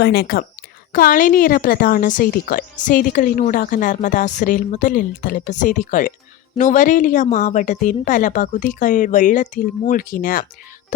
வணக்கம். காலை நேர பிரதான செய்திகள். செய்திகளின் ஊடாக நர்மதாசிரியில் முதலில் தலைப்பு செய்திகள். நுவரேலியா மாவட்டத்தின் பல பகுதிகள் வெள்ளத்தில் மூழ்கின.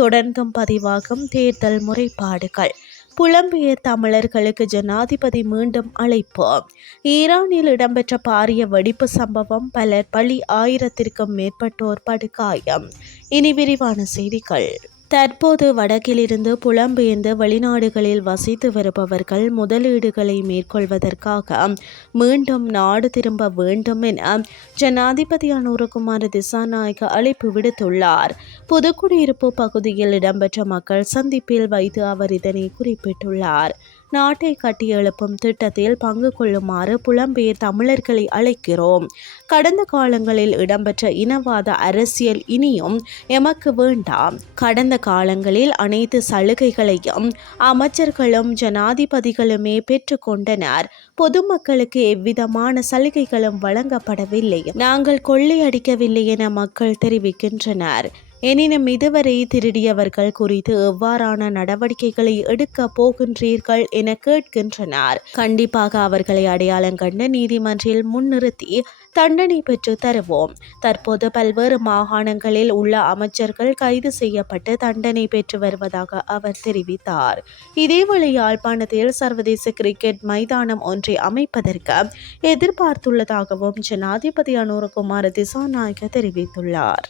தொடர்ந்தும் பதிவாகும் தேர்தல் முறைப்பாடுகள். புலம்பெயர் தமிழர்களுக்கு ஜனாதிபதி மீண்டும் அழைப்பு. ஈரானில் இடம்பெற்ற பாரிய வெடிப்பு சம்பவம் பலர் பலி ஆயிரத்திற்கும் மேற்பட்டோர் படுகாயம். இனி விரிவான செய்திகள். தற்போது வடக்கிலிருந்து புலம்பெயர்ந்து வெளிநாடுகளில் வசித்து வருபவர்கள் முதலீடுகளை மேற்கொள்வதற்காக மீண்டும் நாடு திரும்ப வேண்டும் என ஜனாதிபதி அனுரகுமார் திசாநாயக்க அழைப்பு விடுத்துள்ளார். புதுக்குடியிருப்பு பகுதியில் இடம்பெற்ற மக்கள் சந்திப்பில் வைத்து அவர் இதனை குறிப்பிட்டுள்ளார். நாட்டை கட்டியெழுப்பும் திட்டத்தில் பங்கு கொள்ளுமாறு புலம்பெயர் தமிழர்களை அழைக்கிறோம். கடந்த காலங்களில் இடம்பெற்ற இனவாத அரசியல் இனியும் எமக்கு வேண்டாம். கடந்த காலங்களில் அனைத்து சலுகைகளையும் அமைச்சர்களும் ஜனாதிபதிகளுமே பெற்றுக்கொண்டனர் பொதுமக்களுக்கு எவ்விதமான சலுகைகளும் வழங்கப்படவில்லை. நாங்கள் கொள்ளையடிக்கவில்லை என மக்கள் தெரிவிக்கின்றனர். எனினும் இதுவரை திருடியவர்கள் குறித்து எவ்வாறான நடவடிக்கைகளை எடுக்க போகின்றீர்கள் என கேட்கின்றனர். கண்டிப்பாக அவர்களை அடையாளம் கண்டு நீதிமன்றில் முன்னிறுத்தி தண்டனை பெற்று தருவோம். தற்போது பல்வேறு மாகாணங்களில் உள்ள அமைச்சர்கள் கைது செய்யப்பட்டு தண்டனை பெற்று வருவதாக அவர் தெரிவித்தார். இதேவேளை யாழ்ப்பாணத்தில் சர்வதேச கிரிக்கெட் மைதானம் ஒன்றை அமைப்பதற்கு எதிர்பார்த்துள்ளதாகவும் ஜனாதிபதி அனுரகுமார் திசாநாயக்க தெரிவித்துள்ளார்.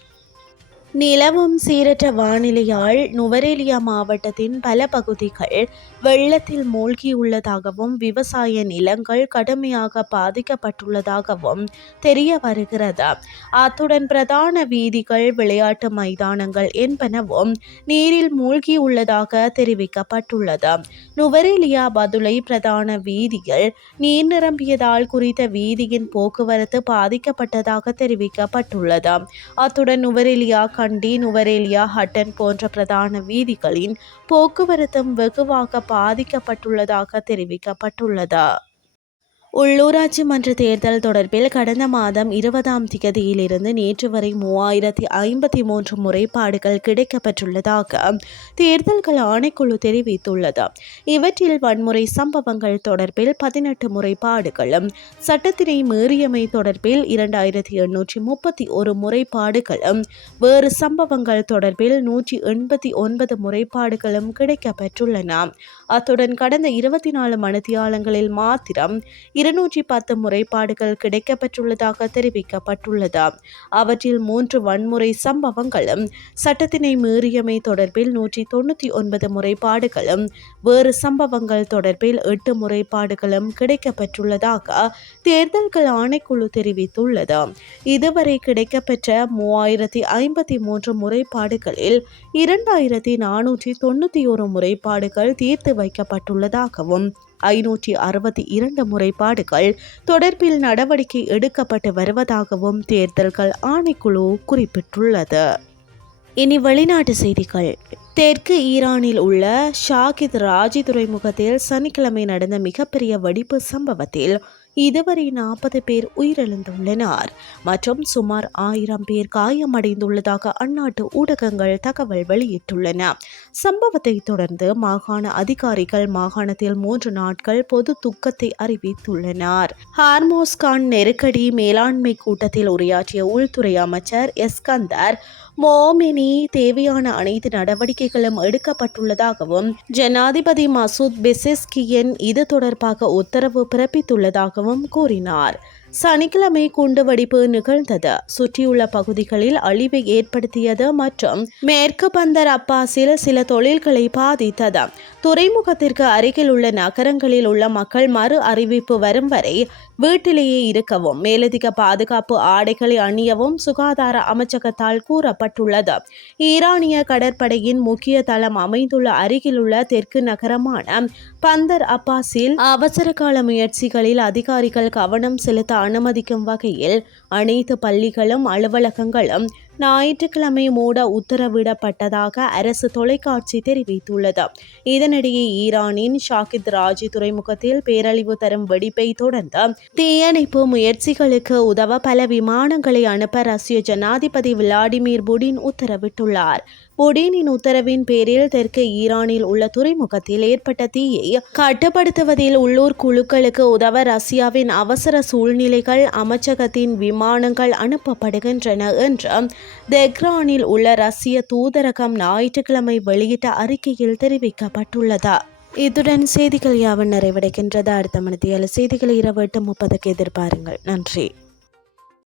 நிலவும் சீரற்ற வானிலையால் நுவரேலியா மாவட்டத்தின் பல பகுதிகள் வெள்ளத்தில் மூழ்கியுள்ளதாகவும் விவசாய நிலங்கள் கடுமையாக பாதிக்கப்பட்டுள்ளதாகவும் தெரிய வருகிறது. அத்துடன் பிரதான வீதிகள் விளையாட்டு மைதானங்கள் என்பனவும் நீரில் மூழ்கியுள்ளதாக தெரிவிக்கப்பட்டுள்ளது. நுவரேலியா பதுளை பிரதான வீதியில் நீர் நிரம்பியதால் குறித்த வீதியின் போக்குவரத்து பாதிக்கப்பட்டதாக தெரிவிக்கப்பட்டுள்ளது. அத்துடன் நுவரேலியா கண்டி நுவரேலியா ஹட்டன் போன்ற பிரதான வீதிகளின் போக்குவரத்தும் வெகுவாக பாதிக்கப்பட்டுள்ளதாக தெரிவிக்கப்பட்டுள்ளது. உள்ளூராட்சி மன்ற தேர்தல் தொடர்பில் கடந்த மாதம் இருபதாம் திகதியிலிருந்து நேற்று வரை மூவாயிரத்தி ஐம்பத்தி மூன்று முறைப்பாடுகள் கிடைக்கப்பெற்றுள்ளதாக தேர்தல்கள் ஆணைக்குழு தெரிவித்துள்ளது. இவற்றில் வன்முறை சம்பவங்கள் தொடர்பில் பதினெட்டு முறைப்பாடுகளும் சட்டத்தினை மீறியமை தொடர்பில் இரண்டாயிரத்தி எண்ணூற்றி முப்பத்தி ஒரு முறைப்பாடுகளும் வேறு சம்பவங்கள் தொடர்பில் நூற்றி எண்பத்தி ஒன்பது முறைப்பாடுகளும் கிடைக்கப்பெற்றுள்ளன அத்துடன் கடந்த இருபத்தி நாலு மணித்தியாலங்களில் மாத்திரம் இருநூற்றி பத்து முறைப்பாடுகள் கிடைக்கப்பெற்றுள்ளதாக தெரிவிக்கப்பட்டுள்ளது. அவற்றில் மூன்று வன்முறை சம்பவங்களும் சட்டத்தினை மீறியமை தொடர்பில் நூற்றி தொண்ணூற்றி ஒன்பது முறைப்பாடுகளும் வேறு சம்பவங்கள் தொடர்பில் எட்டு முறைப்பாடுகளும் கிடைக்கப்பெற்றுள்ளதாக தேர்தல்கள் ஆணைக்குழு தெரிவித்துள்ளது. இதுவரை கிடைக்கப்பெற்ற மூவாயிரத்தி ஐம்பத்தி மூன்று முறைப்பாடுகளில் இரண்டாயிரத்தி நானூற்றி தொண்ணூற்றி ஒரு முறைப்பாடுகள் தீர்த்து வைக்கப்பட்டுள்ளதாகவும் ஐநூற்றி அறுபத்தி இரண்டு முறைப்பாடுகள். தொடர்பில் நடவடிக்கை எடுக்கப்பட்டு வருவதாகவும் தேர்தல்கள் ஆணைக்குழு குறிப்பிட்டுள்ளது. இனி வெளிநாட்டு செய்திகள். தெற்கு ஈரானில் உள்ள ஷாகித் ராஜி துறைமுகத்தில் சனிக்கிழமை நடந்த மிகப்பெரிய வெடிப்பு சம்பவத்தில் இதுவரை நாற்பது பேர் உயிரிழந்துள்ளனர். மற்றும் சுமார் ஆயிரம் பேர் காயமடைந்துள்ளதாக அந்நாட்டு ஊடகங்கள் தகவல் வெளியிட்டுள்ளன. சம்பவத்தை தொடர்ந்து மாகாண அதிகாரிகள் மாகாணத்தில் மூன்று நாட்கள் பொது துக்கத்தை அறிவித்துள்ளனர். ஹார்மோஸ்கான் நெருக்கடி மேலாண்மை கூட்டத்தில் உரையாற்றிய உள்துறை அமைச்சர் எஸ்கந்தர் மோமினி தேவையான அனைத்து நடவடிக்கைகளும் எடுக்கப்பட்டுள்ளதாகவும் ஜனாதிபதி மசூத் பெசெஸ்கியன் இது தொடர்பாக உத்தரவு பிறப்பித்துள்ளதாகவும் கூறினார். சனிக்கிழமை குண்டுவெடிப்பு நிகழ்ந்தது. சுற்றியுள்ள பகுதிகளில் அழிவை ஏற்படுத்தியது மற்றும் மேற்கு பந்தர் அப்பாஸில் சில தொழில்களை பாதித்தது. துறைமுகத்திற்கு அருகில் உள்ள நகரங்களில் உள்ள மக்கள் மறு அறிவிப்பு வரும் வரை வீட்டிலேயே இருக்கவும் மேலதிக பாதுகாப்பு ஆடைகளை அணியவும் சுகாதார அமைச்சகத்தால் கூறப்பட்டுள்ளது. ஈரானிய கடற்படையின் முக்கிய தளம் அமைந்துள்ள அருகிலுள்ள தெற்கு நகரமான பந்தர் அப்பாஸில் அவசர கால முயற்சிகளில் அதிகாரிகள் கவனம் செலுத்த அனுமதிக்கும் வகையில் அனைத்து பள்ளிகளும் அலுவலகங்களும் ஞாயிற்றுக்கிழமை மூட உத்தரவிடப்பட்டதாக அரசு தொலைக்காட்சி தெரிவித்துள்ளது. இதனிடையே ஈரானின் ஷாகித் ராஜி துறைமுகத்தில் பேரழிவு தரும் வெடிப்பை தொடர்ந்து தீயணைப்பு முயற்சிகளுக்கு உதவ பல விமானங்களை அனுப்ப ரஷ்ய ஜனாதிபதி விளாடிமிர் புடின் உத்தரவிட்டுள்ளார். புடினின் உத்தரவின் பேரில் தெற்கு ஈரானில் உள்ள துறைமுகத்தில் ஏற்பட்ட தீயை கட்டுப்படுத்துவதில் உள்ளூர் குழுக்களுக்கு உதவ ரஷ்யாவின் அவசர சூழ்நிலைகள் அமைச்சகத்தின் விமானங்கள் அனுப்பப்படுகின்றன என்று தெஹ்ரானில் உள்ள ரஷ்ய தூதரகம் ஞாயிற்றுக்கிழமை வெளியிட்ட அறிக்கையில் தெரிவிக்கப்பட்டுள்ளது. இத்துடன் செய்திகள் யாவன் நிறைவடைகின்றது? அடுத்த மணித்தியால செய்திகள் இரவு எட்டு முப்பதுக்கு எதிர்பாருங்கள். நன்றி.